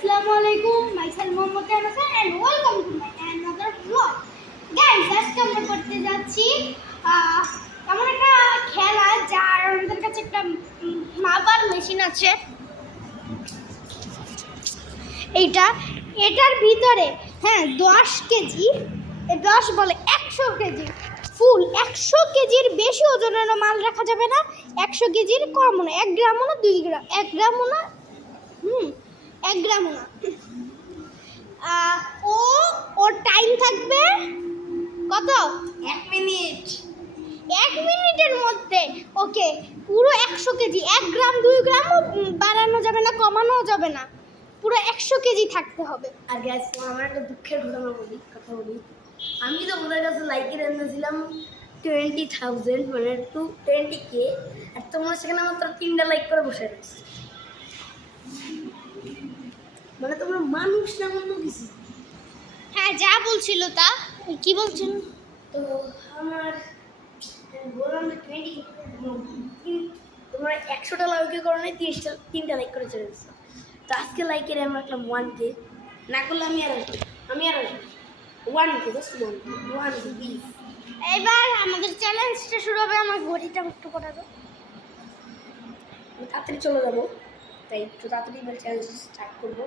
আসসালামু আলাইকুম। Myself Mohammad Hasan and welcome to my another blog guys আজকে আমরা করতে যাচ্ছি এমন একটা খেলা যার আমাদের কাছে একটা মাপার মেশিন আছে। এইটা, এটার ভিতরে হ্যাঁ দশ কেজি দশ বলে একশো কেজি, ফুল একশো কেজির বেশি ওজনের মাল রাখা যাবে না। একশো কেজির কমও না, এক গ্রামও না দুই গ্রাম, এক গ্রামও না হুম এক গ্রামও না। ও ওর টাইম থাকবে কত? এক মিনিট। এক মিনিটের মধ্যে ওকে পুরো একশো কেজি এক গ্রাম দুই গ্রামও বাড়ানো যাবে না কমানোও যাবে না। পুরো একশো কেজি থাকতে হবে। আর গ্যাস আমার একটা দুঃখের ঘটনা বলি কথা বলি। আমি তো ওদের কাছে লাইকের এনেছিলাম টোয়েন্টি থাউজেন্ড মানে টু টোয়েন্টি কে আর তোমরা সেখানে মাত্র তিনটা লাইক করে বসে রয়েছে। মানে তোমরা মানুষ না অন্য কিছু? হ্যাঁ যা বলছিল তা। কি বলছিল তো আমার বললাম যে টোয়েন্টি তোমরা একশোটা লাইকের কারণে তিরিশটা তিনটা লাইক করে চলে গেছো তো আজকে লাইকের আমি রাখলাম ওয়ান কে না করলে আমি আর আমি আর one K just one one K please এবার আমাদের চ্যালেঞ্জটা শুরু হবে আমার ঘড়িটা একটু করা দাও তাড়াতাড়ি চলে যাব। তাই একটু তাড়াতাড়ি এবার চ্যালেঞ্জ স্টার্ট করব।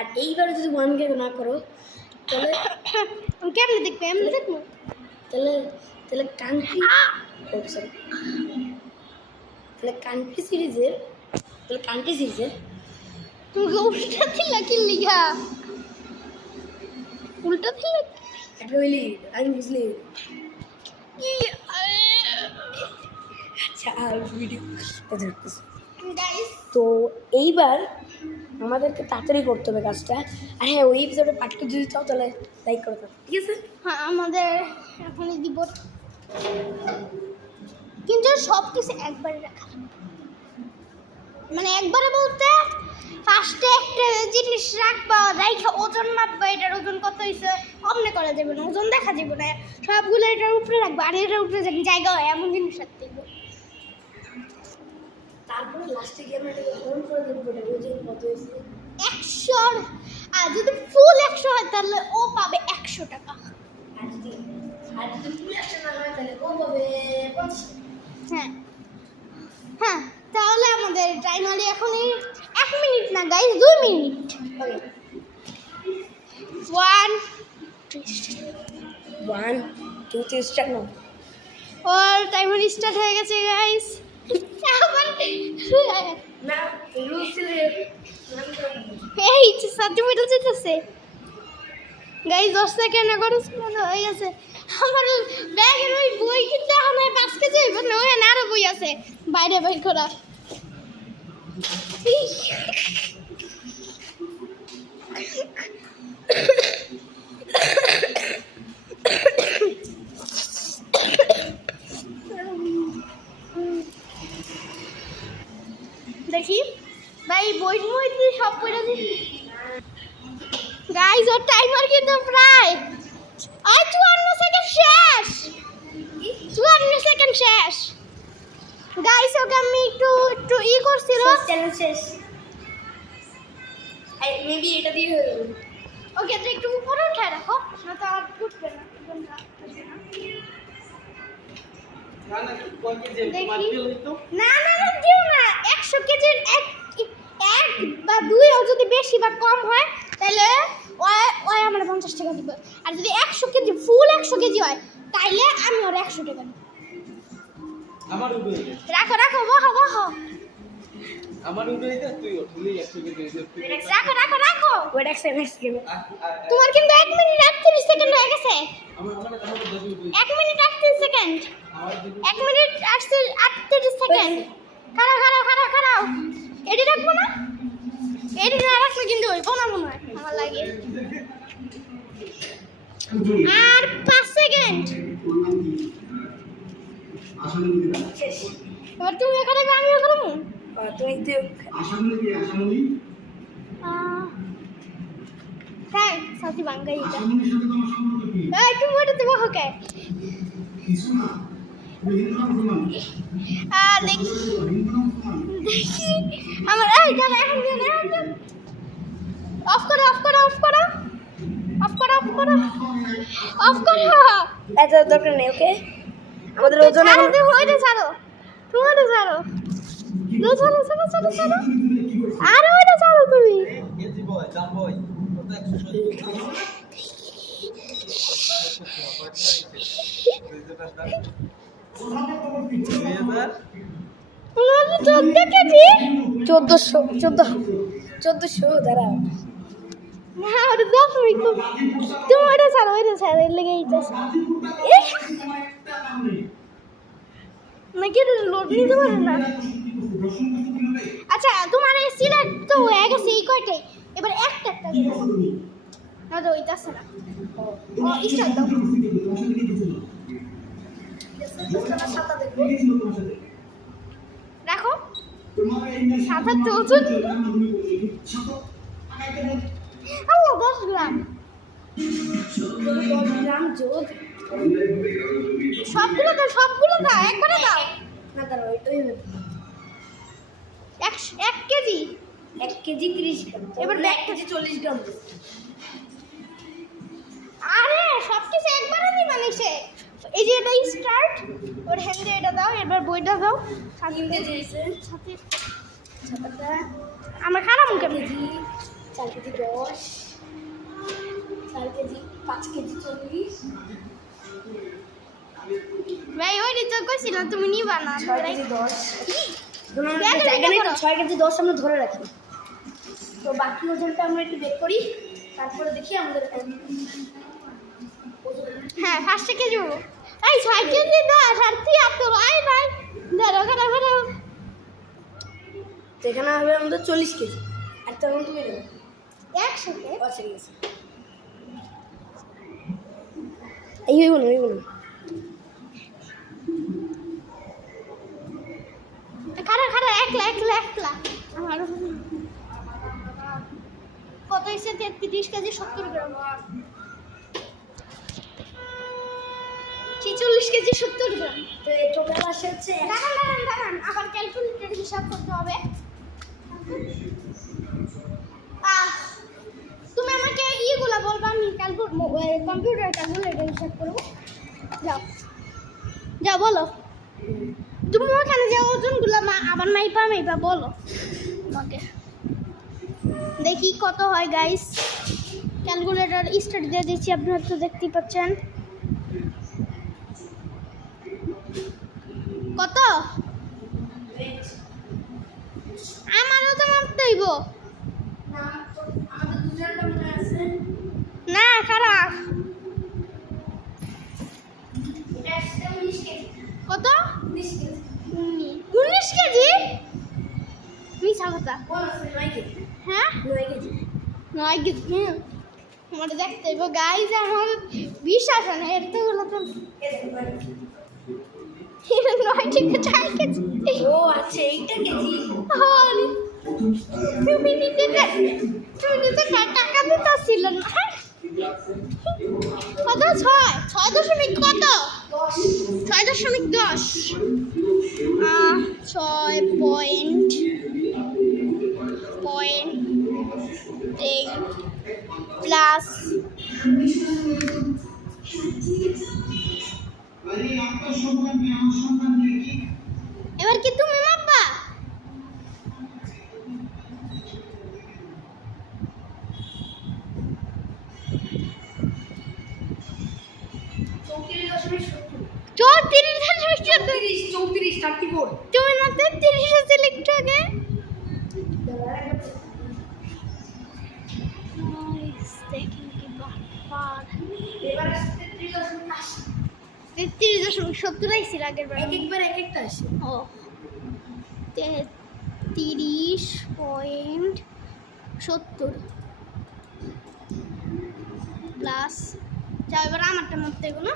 আর এইবারে যদি ওয়ান কে না করো তাহলে কেমনে দেখবে এমনি দেখব তাহলে তাহলে কান্ট্রি সরি তাহলে কান্ট্রি সিরিজের তাহলে কান্ট্রি সিরিজের তুমি উল্টা দিলা কি লিখা উল্টা দিলা একটা হইলি আমি বুঝলি কি আচ্ছা আর ভিডিও গাইস তো এইবার আমাদেরকে তাড়াতাড়ি করতে হবে কাজটা। আর হ্যাঁ ওই এপিসোডে পার্ট টু যদি চাও তাহলে লাইক করে ঠিক আছে? হ্যাঁ আমাদের এখনই দিব। কিন্তু সব কিছু একবারে রাখা মানে একবারে বলতে ফার্স্টে একটা জিনিস রাখবা রাইখা ওজন মাপবা, এটার ওজন কত হয়েছে অমনে করা যাবে না, ওজন দেখা যাবে না। সবগুলো এটার উপরে রাখবা, আর এটার উপরে জায়গা হয়, এমন জিনিস রাখতে তারপরে লাস্টে গিয়ে আমরা এটাকে করে ওজন কত একশোর আর যদি ফুল একশো হয় তাহলে ও পাবে একশো টাকা। আর যদি আর যদি ফুল একশো না হয় তাহলে ও পাবে হ্যাঁ হ্যাঁ তাহলে আমাদের টাইম হলে এখনই এক মিনিট না গাইস দুই minute one one two three start now. ওর টাইম স্টার্ট হয়ে গেছে গাইস আবার না রুলস ছিল এই সাথে মিটল যেতেছে। গাইস দশ সেকেন্ড এখন হয়ে গেছে। আমার ব্যাগের ওই বই পাঁচ কেজি হইব না, ওই আরও আছে। বাইরে বাইর করা। দেখি। ভাই বই মই দিয়ে সব পড়ে দিছি গাইস ওর টাইমার কিন্তু প্রায় আর চুয়ান্ন সেকেন্ড শেষ। চুয়ান্ন সেকেন্ড শেষ। গাইস ওকে আমি একটু একটু ই করছিল। শেষ মেবি এটা দিয়ে হয়ে যাবে। ওকে একটু উপরে উঠে রাখো না তো আর উঠবে না। না। না না না দিও না। একশো কেজির এক এক বা দুই ও যদি বেশি বা কম হয় তাহলে ওই ওই আমার পঞ্চাশ টাকা দিব। আর যদি একশো কেজি ফুল একশো কেজি হয় তাইলে আমি ওর একশো টাকা দিব। আমার উপরে রাখো রাখো বহ বহ। আমার উপরে দে, তুই উঠলি একশো কেজি রাখো রাখো রাখো। গেল আ- আ- আ- তোমার কিন্তু এক মিনিট আটত্রিশ সেকেন্ড হয়ে গেছে। আমার আমার আমার দশ উপরে এক মিনিট আটত্রিশ সেকেন্ড। আমার যদি- এক মিনিট আটত্রিশ আটত্রিশ সেকেন্ড। খারাপ খারাপ খারাপ খারাপ এডি রাখব না? এডি না রাখলে কিন্তু ওই না মনে হয় আমার লাগে। আর পাঁচ সেকেন্ড। এবার তুমি এখানে আমিও করব তুমি তো হ্যাঁ সাথী বাঙ্গাই এটা। এই তুমি ওটা দেবো হোকে দেখি। দেখি। আমার এই এখন এখন অফ করো অফ করো অফ করো। অফ করো অফ করো। অফ করো। এত দরকার নেই ওকে আমাদের ওজন এখন ওইটা ছাড়ো। তুমি ওইটা ছাড়ো। ছাড়ো ছাড়ো ছাড়ো ছাড়ো। আরে ওইটা ছাড়ো তুমি। কেজি বয় চোদ্দশো চোদ্দ চোদ্দশো দাঁড়া না ওটা দশ মিনিট তুমি ছাড়ো ওইটা ছাড়ো এর লেগে নাকি লোড নিতে পারে না আচ্ছা তোমার এই সিলেক্ট তো হয়ে গেছে এই কয়টাই এবার একটা একটা না তো ওইটা না ও দশ গ্রাম। গ্রাম যোগ সবগুলো দাও সবগুলো দাও একবারে দাও। না দাঁড়া ওইটাই এক এক কেজি। এক কেজি তিরিশ গ্রাম। এবার এক কেজি চল্লিশ গ্রাম আরে সব কিছু একবারে দিবা নিচে এই যে এটা স্টার্ট ওর হ্যান্ডে এটা দাও এবার বইটা দাও। আমার খারাপ কেজি চার কেজি দশ চার কেজি পাঁচ কেজি চল্লিশ। ভাই ওই তো কইছিলাম তুমি নিবা না। ছয় কেজি দশ। জায়গা নেই তো ছয় কেজি দশ আমরা ধরে রাখি। তো বাকি ওজনটা আমরা একটু বের করি তারপরে দেখি আমাদের হ্যাঁ ফার্স্টে কেজি এই ছয় কেজি দশ আর তুই এত আই নাই ধরো ধরো ধরো। তো এখানে হবে আমাদের চল্লিশ কেজি। আর তখন তুমি দেবে একসাথে আচ্ছা ঠিক আছে এই হইব না হইব না খারা খারা একলা একলা একলা। আমার কত এসে তেত্রিশ কেজি সত্তর গ্রাম। ছিচল্লিশ কেজি সত্তর গ্রাম। তো টোটাল আসে হচ্ছে দাঁড়ান দাঁড়ান দাঁড়ান আবার ক্যালকুলেটর হিসাব করতে হবে। তুমি আমাকে ইয়েগুলো বলবা আমি ক্যালকুলেট কম্পিউটার ক্যালকুলেটর হিসাব করব। যাও। যাও বলো। তুমি ওখানে যে ওজনগুলো মা আবার মাইপা মাইপা বলো। আমাকে। দেখি কত হয় গাইস ক্যালকুলেটর স্টার্ট দিয়ে দিচ্ছি আপনারা তো দেখতেই পাচ্ছেন। কত? আমারও তো মাপতে হইব না, খারাপ। কত? উনিশ কেজি? মিশা কথা। হ্যাঁ? নয় কেজি। নয় কেজি। আমার দেখতে গাইজ এখন বিশ্বাস হয় না এর তো নয় থেকে চার কেজি ও আচ্ছা এইটা কেজি হল তুমি নিতে তুমি নিতে টাকা দিতে ছিল না? কত ছয় ছয় দশমিক কত ছয় দশমিক দশ ছয় পয়েন্ট পয়েন্ট এইট প্লাস এবার কি তুমি মাপবা? চৌত্রিশ চৌত্রিশ চৌত্রিশ থার্টি ফোর তুমি না তেত্রিশ আগে। এবার তেত্রিশ তেত্রিশ দশমিক সত্তর আইছিল আগের বার। এক একবার এক একটা আসে। ও। তিরিশ পয়েন্ট সত্তর। প্লাস যা এবার আমারটা হইব না।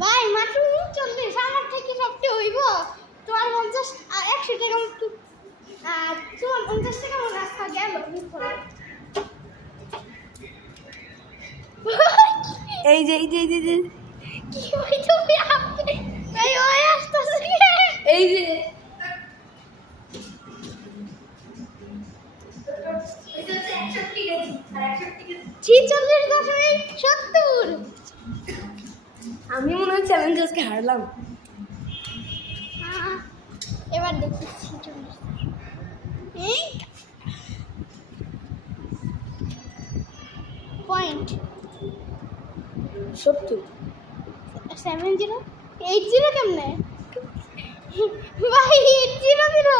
ভাই মাত্র চল্লিশ আমার থেকে সবটি হইব। তোমার পঞ্চাশ একশো টাকা মতো আর তোমার পঞ্চাশ টাকা আমার রাস্তা গেল এই যে এই যে এই যে, এই যে। ছিচল্লিশ দশমিক সত্তর। আমি মনে হয় চ্যালেঞ্জ আজকে হারলাম। এবার দেখি ছিচল্লিশ পয়েন্ট সত্তর। সেভেন জিরো এইট জিরো কেমনে? ভাই এইট জিরো জিরো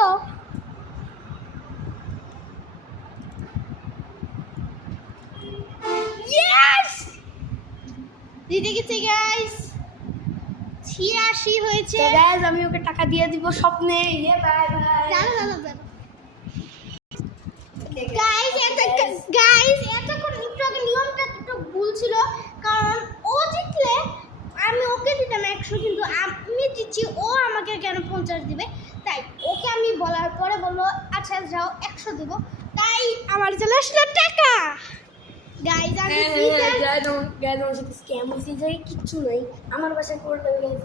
জিতে গেছে গাইস ছিয়াশি হয়েছে। guys, আমি ওকে টাকা দিয়ে দিব স্বপ্নে। ইয়ে বাই বাই জানো জানো জানো গাইস এত গাইস এত করে একটু আগে নিয়মটা একটু ভুল ছিল কারণ ও জিতলে আমি ওকে দিতাম একশো কিন্তু আমি দিচ্ছি ও আমাকে কেন পঞ্চাশ দিবে তাই ওকে আমি বলার পরে বলল আচ্ছা যাও একশো দেবো। তাই আমার চলে আসলো টাকা। গাইজ আমি হ্যাঁ জিতে- হ্যাঁ গাইজ আমার গাইজ সাথে স্ক্যাম হয়েছে যে কিচ্ছু নাই। আমার বাসায় করলে গাইজ